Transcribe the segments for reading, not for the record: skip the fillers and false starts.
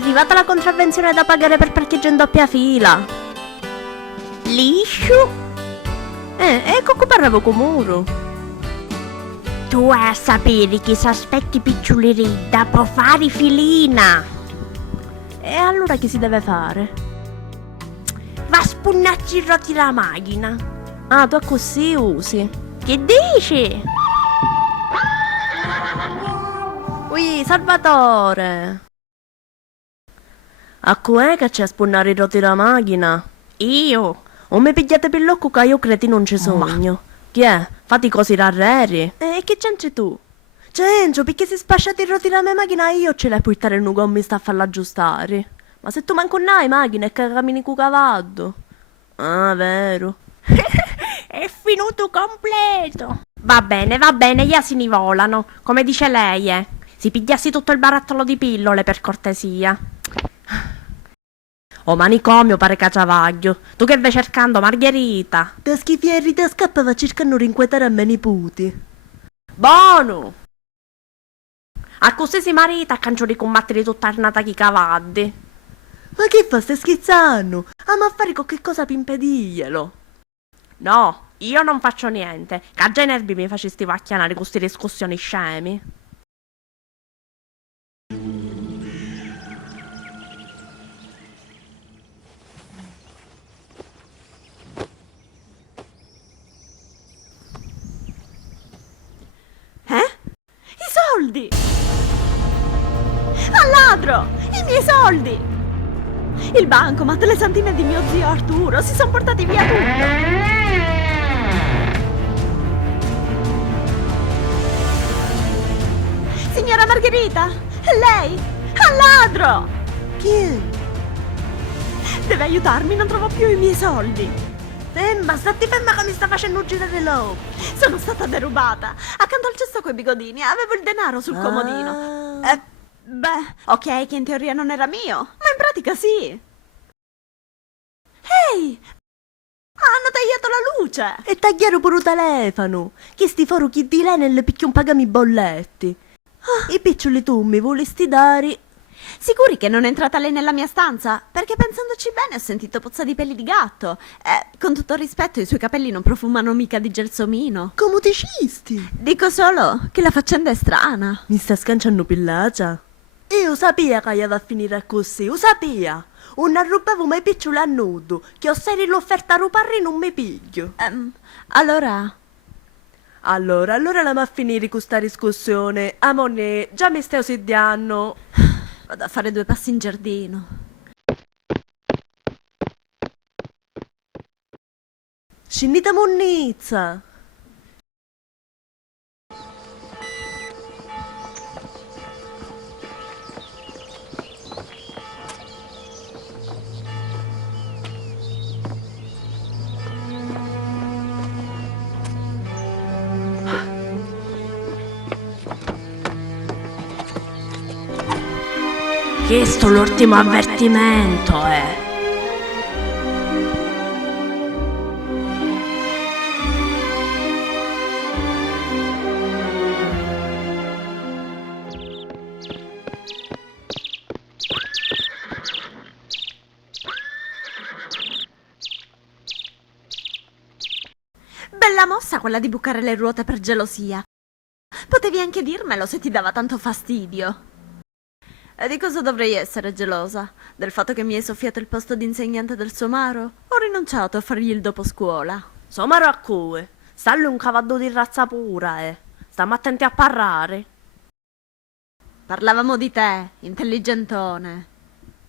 arrivata la contravvenzione da pagare per parcheggio in doppia fila. Liscio? Ecco che parlavo con muro. Tu a sapere che se aspetti picciuleridda può fare filina. E allora che si deve fare? Va a spunnarci i roti la macchina. Ah, tu così usi. Che dici? Ui, Salvatore! A com'è che c'è a spunnare i roti la macchina? Io? O mi pigliate per l'occo che io credi non ci sogno. Chi è? Fatti così rarreri. E che c'entri tu? Cencio, perché se spasciate i roti la mia macchina io ce l'hai portare in un gommo e sta a farla aggiustare. Ma se tu manco non hai macchina e che cammini cu cavallo. Ah, vero. È finito completo. Va bene, gli asini volano. Come dice lei, eh. Si pigliassi tutto il barattolo di pillole, per cortesia. Oh, manicomio, pare cacciavaglio. Tu che vai cercando, Margherita? Da schifieri da scappava cercando di rincuetare a me nipoti. Buono! A così si marita a cancio di combattere tutta arnata chi cavalli. Ma che fa, stai scherzando? Ah, ma fare qualche cosa per impediglielo. No, io non faccio niente. Che già i nervi mi facesti vacchianare con queste discussioni scemi. I soldi! Al ladro! I miei soldi! Il bancomat, le santine di mio zio Arturo si sono portati via tutto! Signora Margherita! È lei! Al ladro! Chi è? Deve aiutarmi, non trovo più i miei soldi! Ferma, stati ferma che mi sta facendo girare l'occhio! Sono stata derubata! Accanto al cesto coi bigodini avevo il denaro sul comodino. Beh, ok, che in teoria non era mio, ma in pratica sì. Ehi! Hanno tagliato la luce! E tagliare pure il telefono! Che sti foro chi di lei nel picchion pagami i bolletti! I piccioli tu mi volesti dare... Sicuri che non è entrata lei nella mia stanza? Perché pensandoci bene ho sentito pozza di peli di gatto. Con tutto il rispetto, i suoi capelli non profumano mica di gelsomino. Come ti cisti? Dico solo che la faccenda è strana. Mi sta scanciando pillagia? Io sapevo che ia a finire così, lo sapevo. Non arrubavo mai piccioli a nudo, che ho serio l'offerta a rubare non mi piglio. Allora la ma a finire con sta discussione. Amone, già mi stai osediando. Vado a fare 2 passi in giardino. Scendita monnizza! Questo è l'ultimo avvertimento, Bella mossa quella di bucare le ruote per gelosia. Potevi anche dirmelo se ti dava tanto fastidio. E di cosa dovrei essere gelosa? Del fatto che mi hai soffiato il posto di insegnante del somaro? Ho rinunciato a fargli il doposcuola. Somaro a cui? Stallo un cavallo di razza pura, Stiamo attenti a parlare. Parlavamo di te, intelligentone.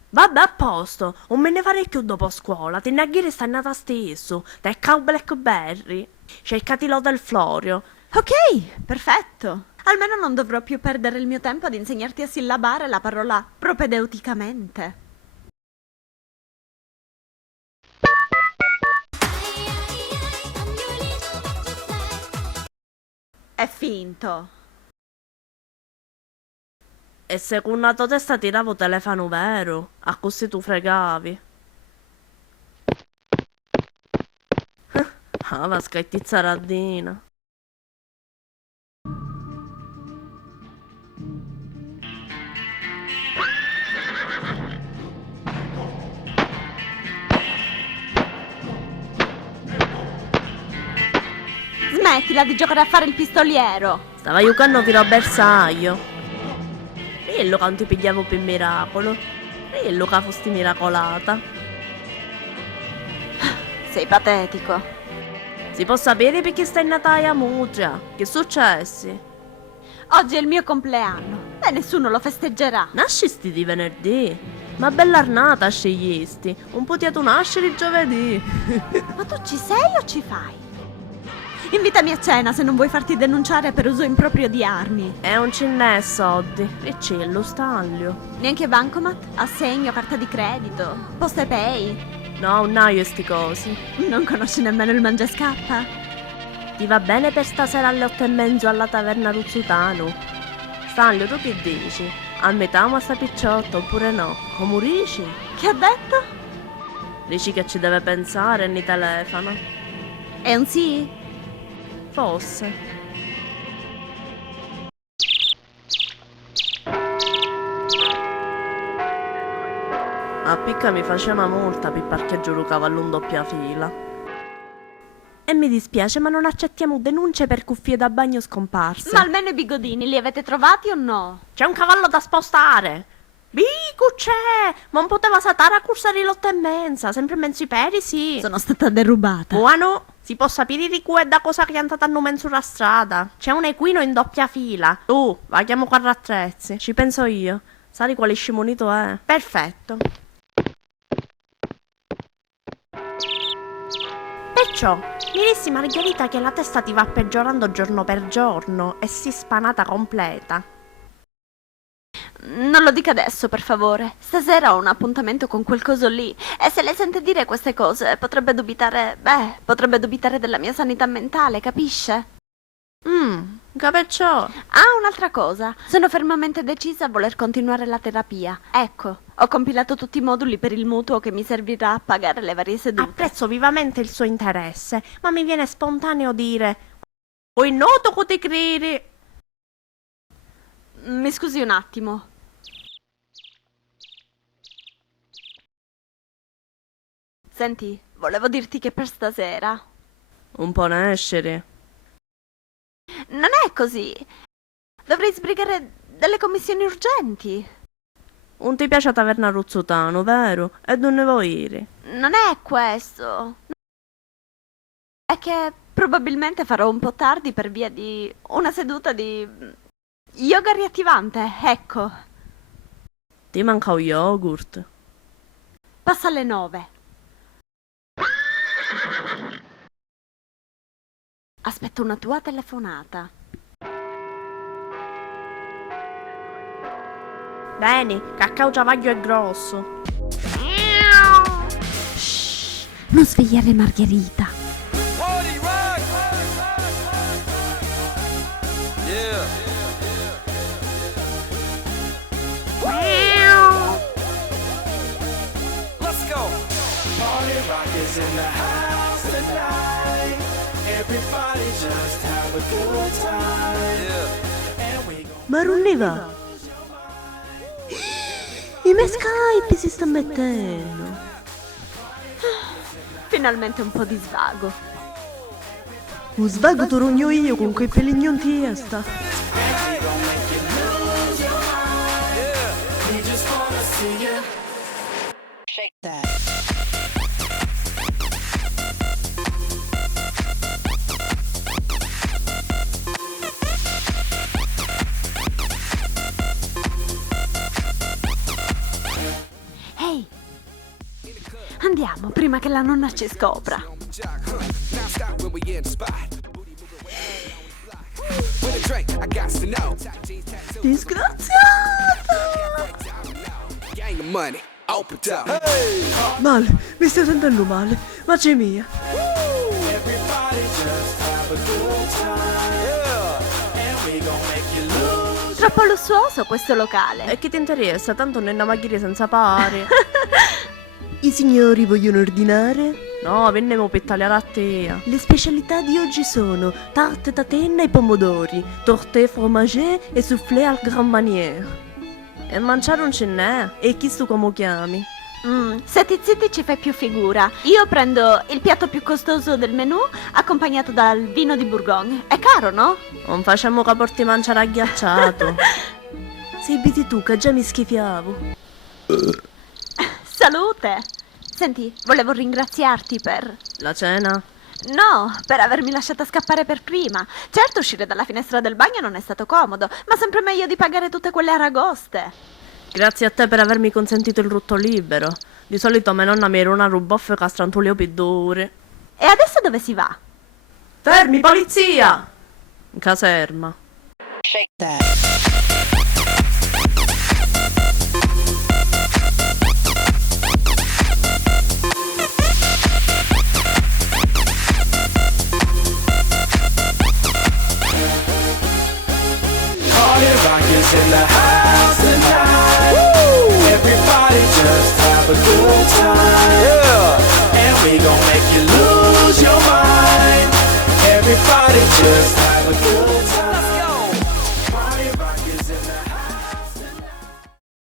Vabbè, a posto, non me ne farei più dopo scuola, te ne aggiri sta nata stesso, te cow blackberry, cercatelo del Florio. Ok, perfetto. Almeno non dovrò più perdere il mio tempo ad insegnarti a sillabare la parola propedeuticamente. È finto. E se con una tua testa tiravo telefono vero, a così tu fregavi. Ah, va scaittizzaraddina. là di giocare a fare il pistoliero. Stava giocando fino a bersaglio. Quello che non ti pigliavo per miracolo. Quello che fosti miracolata. Sei patetico. Si può sapere perché stai in Natale a Muggia? Che successi? Oggi è il mio compleanno e nessuno lo festeggerà. Nascisti di venerdì? Ma bella arnata scegliesti. Un potato nascere il giovedì. Ma tu ci sei o ci fai? Invitami a cena se non vuoi farti denunciare per uso improprio di armi. E non ce n'è soldi. E c'è lo staglio. Neanche bancomat, assegno, carta di credito, poste pay. No, non hai sti cosi. Non conosci nemmeno il mangiascappa? Ti va bene per stasera alle 8:30 alla taverna Ruzzutano? Stanlio, tu che dici? A metà ma sta picciotto oppure no? Come dici? Che ha detto? Dici che ci deve pensare e ne telefona. È un sì? Forse. A picca mi faceva una multa per parcheggio un cavallo in doppia fila. E mi dispiace, ma non accettiamo denunce per cuffie da bagno scomparse. Ma almeno i bigodini li avete trovati o no? C'è un cavallo da spostare! Bico c'è! Ma non poteva saltare a cursare l'8:30, sempre in mezzo ai peri, sì. Sono stata derubata. Buono, si può sapere di cui è da cosa che è andata a mezzo la strada. C'è un equino in doppia fila. Tu, vaghiamo qua attrezzi. Ci penso io. Sai quale scimonito è? Perfetto. Perciò, mi dissi Margherita che la testa ti va peggiorando giorno per giorno e si spanata completa. Non lo dica adesso, per favore. Stasera ho un appuntamento con quel coso lì e se lei sente dire queste cose potrebbe dubitare della mia sanità mentale, capisce? Capecciò. Ah, un'altra cosa. Sono fermamente decisa a voler continuare la terapia. Ecco, ho compilato tutti i moduli per il mutuo che mi servirà a pagare le varie sedute. Apprezzo vivamente il suo interesse, ma mi viene spontaneo dire: "Poi noto che ti credi". Mi scusi un attimo. Senti, volevo dirti che per stasera... Un po' nascere. Non è così. Dovrei sbrigare delle commissioni urgenti. Non ti piace la taverna Ruzzutano, vero? E non ne vuoi ire? Non è questo. È che probabilmente farò un po' tardi per via di una seduta di yoga riattivante, ecco. Ti manca un yogurt. Passa alle 9. Aspetto una tua telefonata. Bene, cacao giavaglio è grosso. Shh, non svegliare Margherita. Party rock! Yeah. Let's go. Party rock is in the house tonight. Everybody just have a good time. Yeah. And we gon' Ma non ne va. I miei Skype si sta mettendo. Finalmente un po' di svago. Un svago torogno io con quei pelignon in testa. we just wanna see you. Shake that. Ehi, andiamo prima che la nonna ci scopra. Now stop when we in the spot. With a drink, I got to know. Disgraziata! Gang of money, opened up. Hey! Male, mi stai sentendo male. Ma c'è mia. Everybody just have a good time. Yeah. And we gon' make you lose. Troppo lussuoso questo locale. E che ti interessa? Tanto non è una macchina senza pari. I signori vogliono ordinare? No, vennemo per tagliare a te. Le specialità di oggi sono tarte tatenna e pomodori, torte fromagé e soufflé al grand manière. E mangiare non ce n'è. E chi tu come chiami? Se ti zitti ci fai più figura. Io prendo il piatto più costoso del menù accompagnato dal vino di Bourgogne. È caro, no? Non facciamo che porti mangiare agghiacciato. Sei biti tu che già mi schifiavo. Salute! Senti, volevo ringraziarti per... La cena? No, per avermi lasciata scappare per prima. Certo, uscire dalla finestra del bagno non è stato comodo, ma sempre meglio di pagare tutte quelle aragoste. Grazie a te per avermi consentito il rutto libero. Di solito mia nonna mi era una ruboffa che strantulio per d'ore. E adesso dove si va? Fermi, polizia! In caserma. Shake that. Party rock is in the house tonight. Everybody just have a good time. And we gon' make you lose your mind. Everybody just have